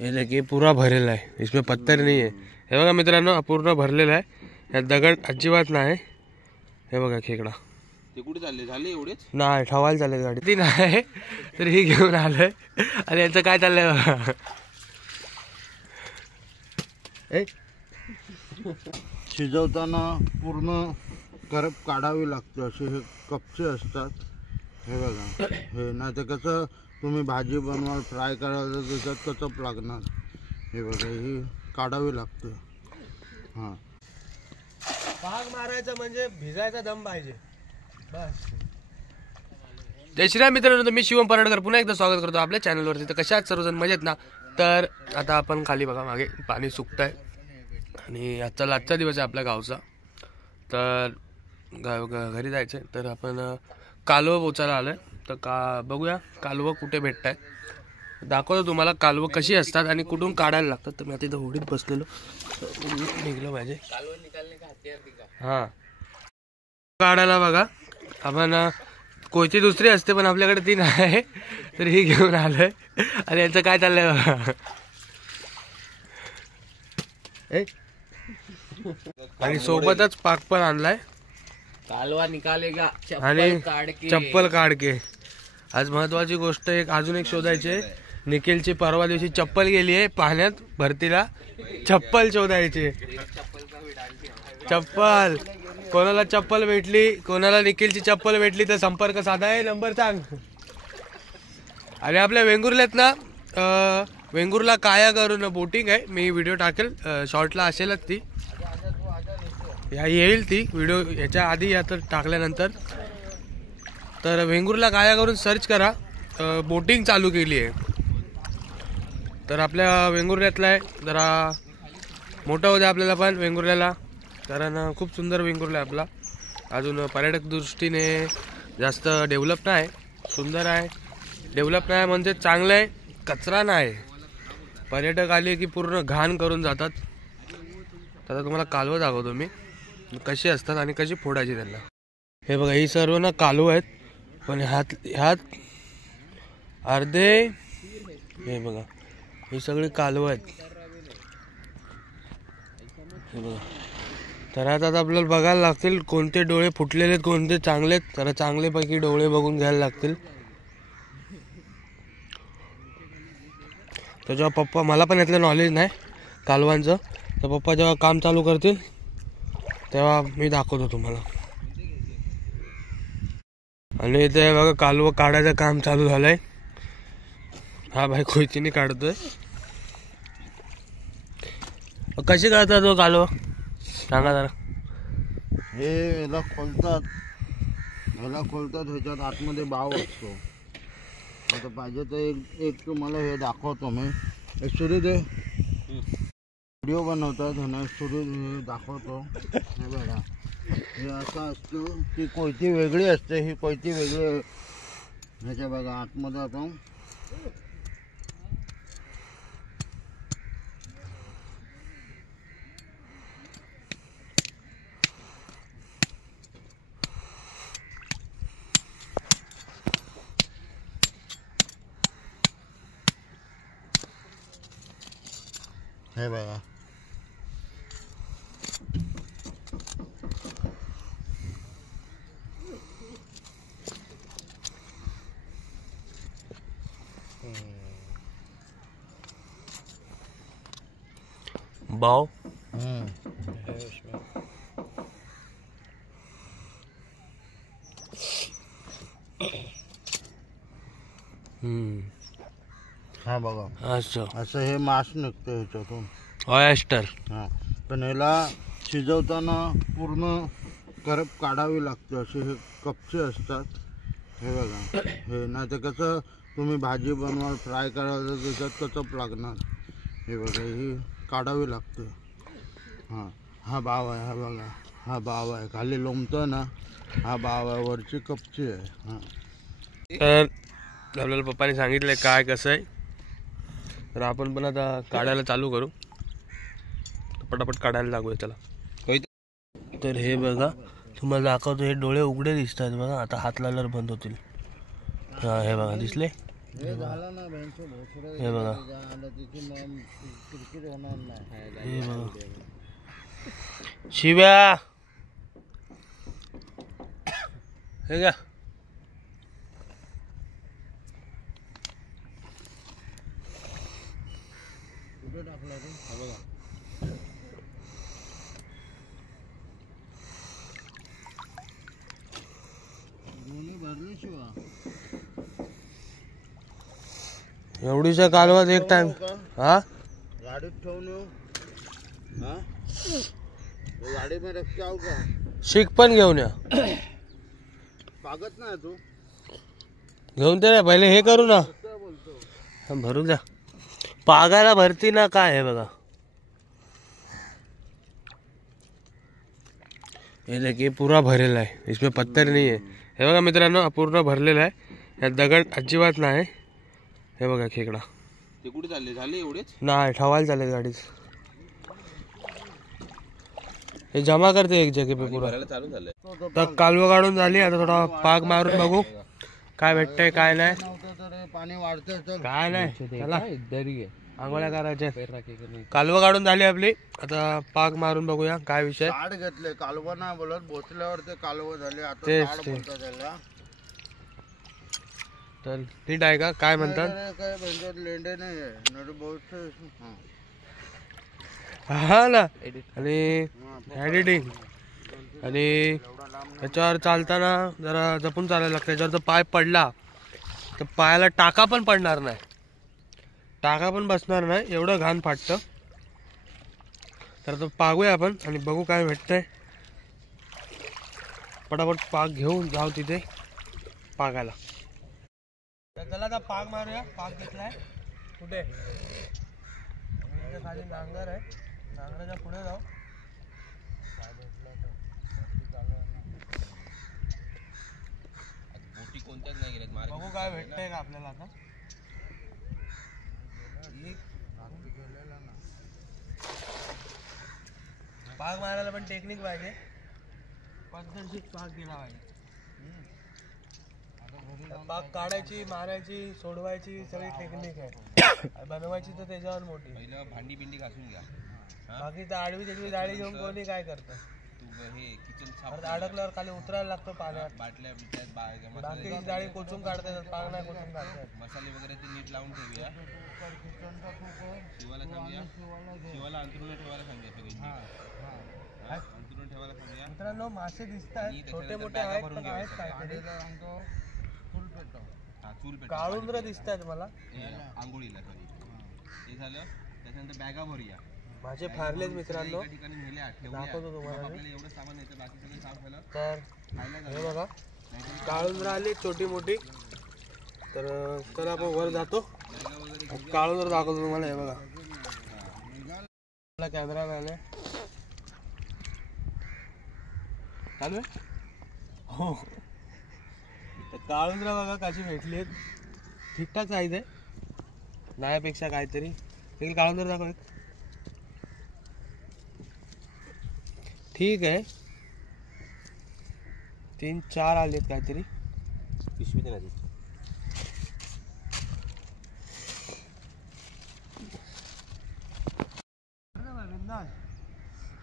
ये देखिए पूरा भरेला है, इसमें पत्थर नहीं है। हे बघा मित्रांनो, पूर्ण भरलेला आहे, यात दगड अजिबात नाही। हे बघा खेकडा ते कुठे चालले, झाले एवढेच नाही ठवायला चालले गाडी ती नाही, तर ही घेऊन आलोय आणि यांचं काय चाललंय बघा। शिजवताना पूर्ण करप काढावी लागते, असे हे कपचे असतात। हे बघा, हे नाही तर कसं तुम्ही भाजी बनवाल, फ्राय कराल तर त्याच्यात कचप लागणार। हे बघा, ही काढावी लागते। हां, पाग मारायचं म्हणजे भिजायचा दम पाहिजे बस। जय श्रीराम मित्रांनो, मी शिवम पराडकर पुन्हा एकदा स्वागत करतो आपल्या चॅनलवरती। तर कशात सर्वजण मजेत ना? तर आता आपण खाली बघा, मागे पाणी सुकत आहे आणि आजचा दिवस आहे आपल्या गावचा। तर घरी जायचं आहे, तर आपण कालवं पोचायला आलोय। तर बघूया कालवं कुठे भेटत आहे, दाखवतो तुम्हाला कालवं कशी असतात आणि कुठून काढायला लागतात। तर मी आता इथं होडीत बसलेलो, निघलं पाहिजे हां काढायला। बघा आपण कोयती दुसरी असते पण आपल्याकडे ती नाही, तर ही घेऊन आलोय आणि यांचं काय चाललंय बघा। आणि सोबतच पाक पण आणलाय, कालवा निकालेगा आणि चप्पल काढ के। आज महत्वाची गोष्ट अजून एक शोधायची, निखिलची परवा दिवशी चप्पल गेली आहे पाण्यात भरतीला, चप्पल शोधायची। चप्पल कोणाला चप्पल भेटली, कोणाला निखिलची चप्पल भेटली तर संपर्क साधा, नंबर सांग। आणि आपल्या वेंगुर्ल्यात ना वेंगुर्ला काया करून बोटिंग आहे, मी व्हिडिओ टाकेल, शॉर्टला असेलच ती, येईल ती व्हिडिओ याच्या आधी या तर टाकल्यानंतर। तर वेंगुर्ला काया करून सर्च करा, बोटिंग चालू केली आहे। तर आपल्या वेंगुर्ल्यातला आहे, जरा मोठं होतं आपल्याला पण वेंगुर्ल्याला, कारण खूप सुंदर वेंगुर्ला आहे आपला। अजून पर्यटक दृष्टीने जास्त डेव्हलप नाही, सुंदर आहे, डेव्हलप नाही म्हणजे चांगलं आहे, कचरा नाही। पर्यटक आले की पूर्ण घाण करून जातात। तर तुम्हाला कालवं दाखवतो मी कशी असतात आणि कशी फोडायची त्यांना। हे बघा, ही सर्व ना कालवं आहेत, पण ह्यात अर्धे, हे बघा ही सगळी कालवं आहेत। हे बघा, तर आता आपल्याला बघायला लागतील कोणते डोळे फुटलेले आहेत, कोणते चांगले आहेत। तर चांगलेपैकी डोळे बघून घ्यायला लागतील। तर जेव्हा पप्पा, मला पण यातलं नॉलेज नाही कालवांचं, तर पप्पा जेव्हा काम चालू करतील तेव्हा मी दाखवतो तुम्हाला। आणि इथे बघा कालवं काढायचं काम चालू झालंय, हा भाई कोयतीने काढतोय। कशी काढतात तो कालवं सांगा जरा। हे याला खोलतात, ह्याच्यात आतमध्ये बाव असतो। आता पाहिजे तर एक तुम्हाला हे दाखवतो मी, एक सुरू दे, व्हिडिओ बनवतात ह्यानं, सुरू दाखवतो। हे बघा, हे असं असतं, ती कोयती वेगळी असते, ही कोयती वेगळी। ह्याच्या बघा आतमध्ये आता हे बघा, बाव हा बघा, असं हे मांस निघतं ह्याच्यातून, ऑयस्टर। हां, पण ह्याला शिजवताना पूर्ण करप काढावी लागते, असे हे कपचे असतात। हे बघा, हे नाही तर कसं तुम्ही भाजी बनवाल, फ्राय कराल तर त्याच्यात कचप लागणार। हे बघा, ही काढावी लागते। हां, हा बाव आहे, हा बघा, हा बाव आहे, खाली लोंबतं ना, हा बाव आहे, वरची कपची आहे। हां, तर आपल्याला पप्पाने सांगितलं काय कसं आहे, तर आपण पण आता काढायला चालू करू, पटापट काढायला लागूया चला। तर हे बघा तुम्हाला दाखवतो, हे डोळे उघडे दिसतात बघा, आता हात लावल्यावर बंद होतील। हा हे बघा दिसले, हे झालं ना बँकचं भोसडं हे बघा. आलं तिची मग किरकिर होणार नाही. हे बघा. शिव्या हे घ्या. कुठे टाकला रे? हा बघा. दोन्ही भरले शिवा. एवढीच्या कालवात एक टाइम. हा गाडीत ठेवून येऊ. हा गाडी में रख के आऊ का? शिक पण घेऊन या. पागत नाही तू घेऊन दे ना पहिले हे करू ना. काय बोलतो? भरू द्या. पागाला भरती ना काय है बघा. हे देखिए पूरा भरेला है. इसमें पत्थर नहीं है. हे बघा मित्रांनो पूर्ण भरलेला आहे. यात दगड अजिबात नाही. हे बघा खेकडा ते कुठे चालले झाले एवढेच नाही ठेवायला चालेल गाडीत. हे जमा करते एक जागे पे पुरा. भरायला चालू झालंय. तर कालवं काढून झाली. आता थोडा पाग मारून बघू काय भेटतंय काय नाही. नव्हतं तर पाणी वाढतंय. चल काय नाही. चला दरी आंघोळ्या करायच्या. कालवं काढून झाली आपली. आता पाग मारून बघूया काय विषय. ताड घेतले. कालवं नाही बोलत. बोचल्यावर ते कालवं झाले. आता तेच ताड ते. बोलतात त्याला. तर नीट आहे का काय म्हणतात. अरे काय भेंडीवर लेंडे नाही आहे. नर बहुत हा ना. आणि एडिटिंग आणि त्याच्यावर चालताना जरा जपून चालायला लागतं. त्याच्यावर जर पाय पडला तर पायाला टाका पण पडणार नाही. टाका पण बसणार नाही. एवढं घाण फाटतं. तर तो पागूया आपण आणि बघू काय भेटतंय. पटापट पाग घेऊन जाऊ तिथे पागायला. चला आता पाग मारूया. पाग घेतलाय कुठे खाली नांगर आहे. नांगराच्या पुढे जाऊ. बोटी कोणत्याच नाही गेल्यात मार्ग. बघू काय भेटतंय का आपल्याला आता. पाग मारायला पण टेक्निक पाहिजे. पद्धतशीर पाग गेला पाहिजे. पाग काढायची मारायची सोडवायची सगळी टेक्निक आहे. बनवायची तर त्याच्यावर मोठी. पहिलं भांडी बिंडी घासून घ्या. बाकी तर आडवी तिडवी जाळी घेऊन कोणी काय करतं. तू हे किचन साफ परत अडकल्यावर खाली उतरायला लागतं पाण्यात. बाटल्या बिटल्या बाकी जाळी कोचून काढता येतात. पाग नाही कोचून काढता येत. मसाले वगैरे ते नीट लावून ठेवूया. शिवाला सांगूया. शिवाला अंतरून ठेवायला सांगूया सगळी. अंतरून ठेवायला सांगूया. मित्रांनो मासे दिसत आहेत. छोटे मोठे आहेत पण आहेत काहीतरी. हा चूल पेट काळुंद्र दिसत आहेत मला. आंघोळीला सॉरी. ते झालं त्याच्यानंतर बॅगा भरूया. माझे फारलेच मित्रांनो. एका ठिकाणी नेल्या दाखवतो तुम्हाला मी. आपल्याला एवढं सामान येतं बाकी सगळं साफ झालं. तर खायला हे बघा काळुंद्र आली छोटी मोठी. तर चला आपण वर जातो. काळुंद्र दाखवतो तुम्हाला. हे बघा कॅमेरा मॅन आहे. चालू आहे हो. तर काळुंद्र बघा कशी भेटली आहेत. ठीकठाक साईज आहे. नायापेक्षा काहीतरी. देखील काळुंद्र दाखव एक. ठीक आहे 3-4 आलेत काहीतरी. पिशवी दे ना ती.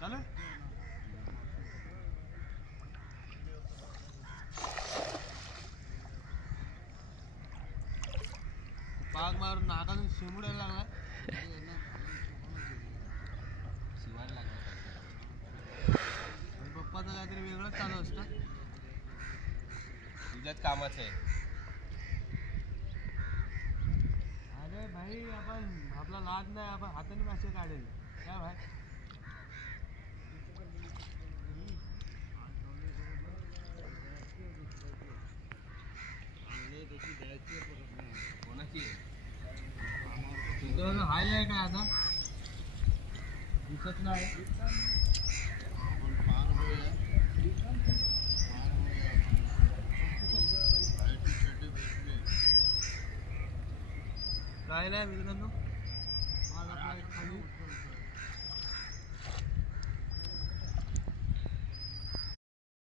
चालू पाग मारून नाकातून शिंबडायला लागला. शिवायला लागला. पप्पाचं काहीतरी वेगळंच चालू असतं. तुझ्याच कामाचं आहे. अरे भाई आपण आपला लाज नाही. आपण हाताने मासे काढेल काय भाई. कोणाची आहे? हायलाईट आहे आता दिसत नाही. काय नाही मित्रांनो. आज आपला एक खाली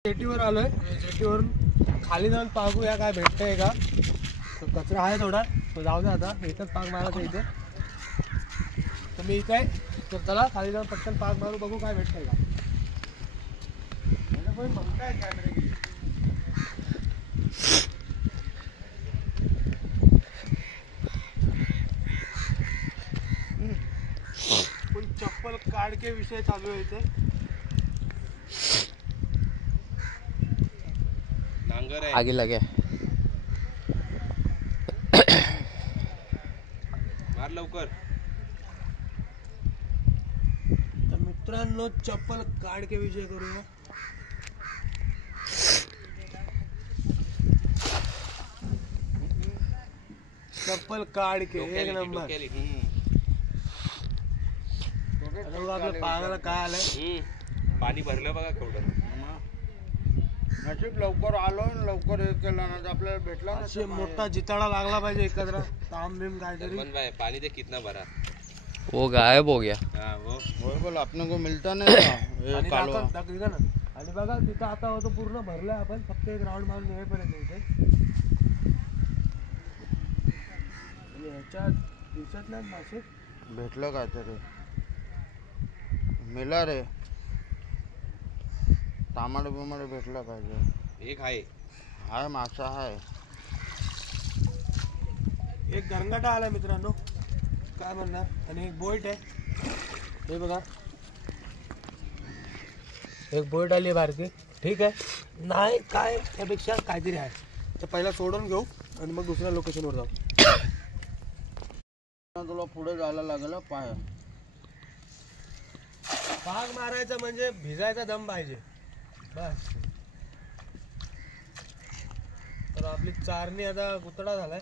जेटीवर आलोय. जेटीवरून खाली जाऊन पाहूया काय भेटतंय का. तर कचरा आहे थोडा. तो जाऊ दे आता एकच पाक मारायचा इथे. तर मी इथे आहे तर चला खाली जाऊन पटकन पाक मारू बघू काय भेटतंय का. म्हणताय कॅमेरे गेली. पण चप्पल काढके विषय चालू आहे इथे. नांगर आहे आगे लगे मार लवकर. तर मित्रांनो चप्पल काढके विषय करूया. चप्पल काढके एक नंबर. आपल्या पायाला काय आलंय. पाणी भरलं बघा केवढं. नशीब लवकर आलो आणि लवकर हे केलं ना तर आपल्याला भेटला असे मोठा जिताडा लागला पाहिजे एकत्र ताम बिम काहीतरी. सलमान भाई पानी दे कितना भरा. वो गायब हो गया. हाँ वो बोल अपने को मिलता नाही का हे आणि कालवा. दाखव ना. आणि बघा तिथं आता होतो पूर्ण भरलंय. आपण फक्त एक राऊंड मारून निघेपर्यंत इथे. आणि ह्याच्या दिवसात नाही मासे भेटलं काय तरी मिला रे. तांबड बिमाड भेटलं पाहिजे. एक आहे हाय मासा हाय. एक गरंगाटा आलाय मित्रांनो काय म्हणणार. आणि एक बोट आहे हे बघा. एक बोट आली बारकी. ठीक आहे नाही काय त्यापेक्षा काहीतरी आहे. तर पहिला सोडून घेऊ आणि मग दुसऱ्या लोकेशनवर जाऊ. तुला पुढे जायला लागेल पाय. पाग मारायचा म्हणजे भिजायचा दम पाहिजे बस. तर आपली चारणी आता गुतडा झालाय.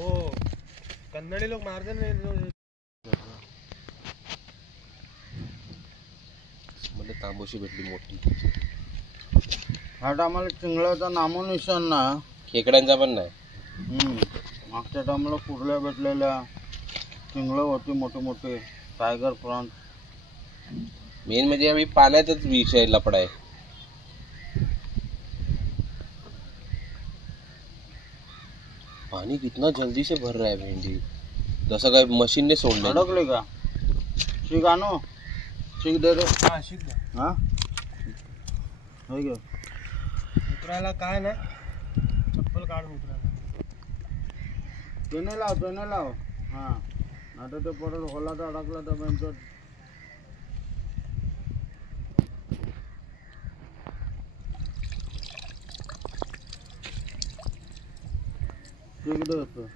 ओ कन्नडी लोक मारते नाही. म्हणजे तांबोशी भेटली मोठी. ह्या टायमाला चिंगळाचा नामोनिशाण ना. खेकड्यांचा पण नाही. मागच्या टायमाला कुर्ल्या भेटलेल्या चिंगळं होती मोठे मोठे टायगर प्रॉन्स. मेन म्हणजे आम्ही पाण्यातच विषय लपडा आहे. पानी कितना जल्दी से भर रहा है भेंडी. जसं काय मशीन ने सोडलं. अडकले का शिक आणो. शिक दे रे. हा शिक द्या. हा हे घे. उतरायला काय नाही चप्पल काढून उतरायला. तेने लाव. हा आता ते परत होलात अडकला तर त्यांचं शिक दे होतं.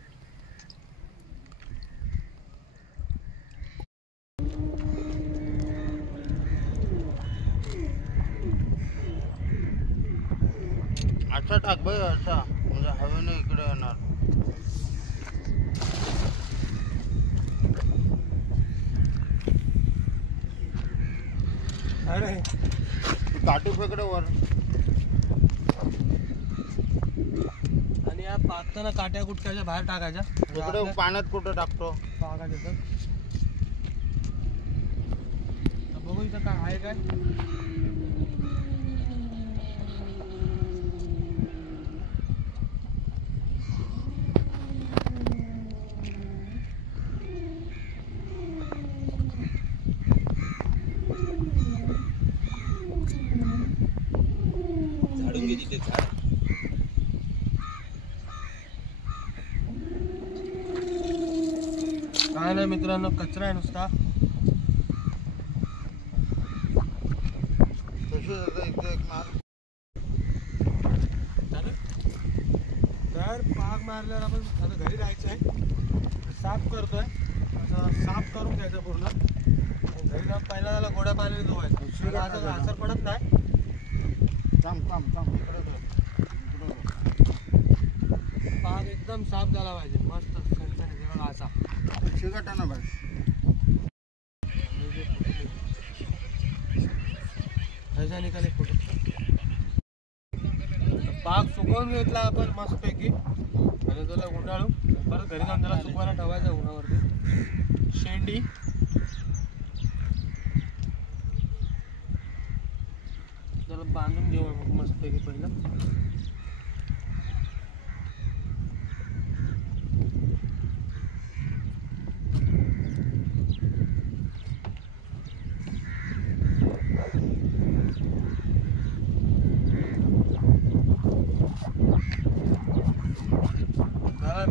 असा टाक बाई असा म्हणजे हवेने इकडे येणार. अरे काठी फेकडे वर. आणि या पाकताना काट्या कुटक्याच्या बाहेर टाकायच्या. इकडे पाण्यात कुठे टाकतो. पाकायचं तर बघू इथं काय आहे काय. झाडून घे तिथे झाड. काय नाही मित्रांनो कचरा आहे नुसता. इथे एक मार. तर पाग मारल्यावर आपण आता घरी जायचं आहे. साफ करतोय असं साफ करून घ्यायचं पूर्ण. घरी जाऊन पहिला त्याला गोड्या पाण्याने धुवायचं. असं असर पडत नाही. थांब इकडे पाग एकदम साफ झाला पाहिजे मस्त सणसणीत असा. शिकटा ना भाई. ऐसा निकल पाग सुकवून घेतला आपण मस्तपैकी आणि त्याला गुंडाळू परत घरी जाऊन त्याला सुकवायला ठेवायचं उन्हावरती. शेंडी त्याला बांधून घेऊ मस्तपैकी पहिलं.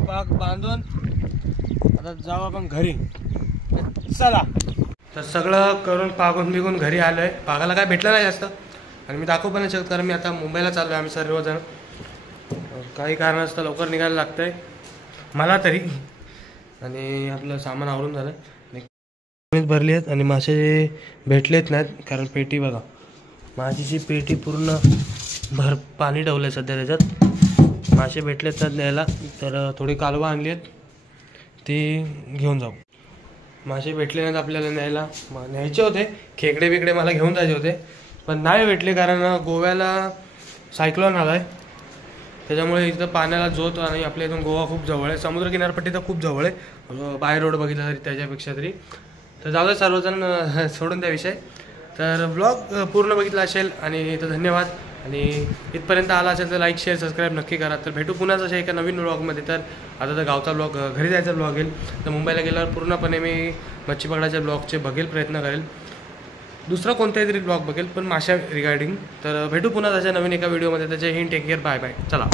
पाक बांधून आता जाऊ आपण घरी. चला. तर सगळं करून पागून बिगून घरी आलोय. पागाला काय भेटलं नाही जास्त आणि मी दाखवू पण नाही शकत कारण मी आता मुंबईला चाललो आहे. आम्ही सर्वजण काही कारणास्तव लवकर निघायला लागतंय मला तरी. आणि आपलं सामान आवरून झालं भरली आहेत आणि मासे भेटलेच नाहीत कारण पेटी बघा माझीची पेटी पूर्ण पाणी ठेवलं आहे सध्या त्याच्यात. मासे भेटलेत तर न्यायला तर थोडी कालवा आणली आहेत ती घेऊन जाऊ. मासे भेटले नाहीत आपल्याला न्यायचे होते. खेकडे बिकडे मला घेऊन जायचे होते पण नाही भेटले कारण गोव्याला सायक्लोन आला आहे त्याच्यामुळे इथं पाण्याला जोत आणि आपल्या इथून गोवा खूप जवळ आहे. समुद्र किनारपट्टी तर खूप जवळ आहे बाय रोड बघितला तरी त्याच्यापेक्षा तरी. तर जाऊ दे सर्वजण सोडून द्या विषय. तर ब्लॉग पूर्ण बघितला असेल आणि तर धन्यवाद. आणि इथपर्यंत आला असेल तर लाईक शेअर सबस्क्राईब नक्की करा. तर भेटू पुन्हा अशा एका नवीन ब्लॉगमध्ये. तर आता तर गावचा ब्लॉग घरी जायचा ब्लॉग येईल. तर मुंबईला गेल्यावर पूर्णपणे मी मच्छी पकडायच्या ब्लॉगचे बघेल प्रयत्न करेल. दुसरा कोणताही तरी ब्लॉग बघेल पण माशा रिगार्डिंग. तर भेटू पुन्हा अशा नवीन एका व्हिडिओमध्ये. त्याचे hint take care bye bye. चला.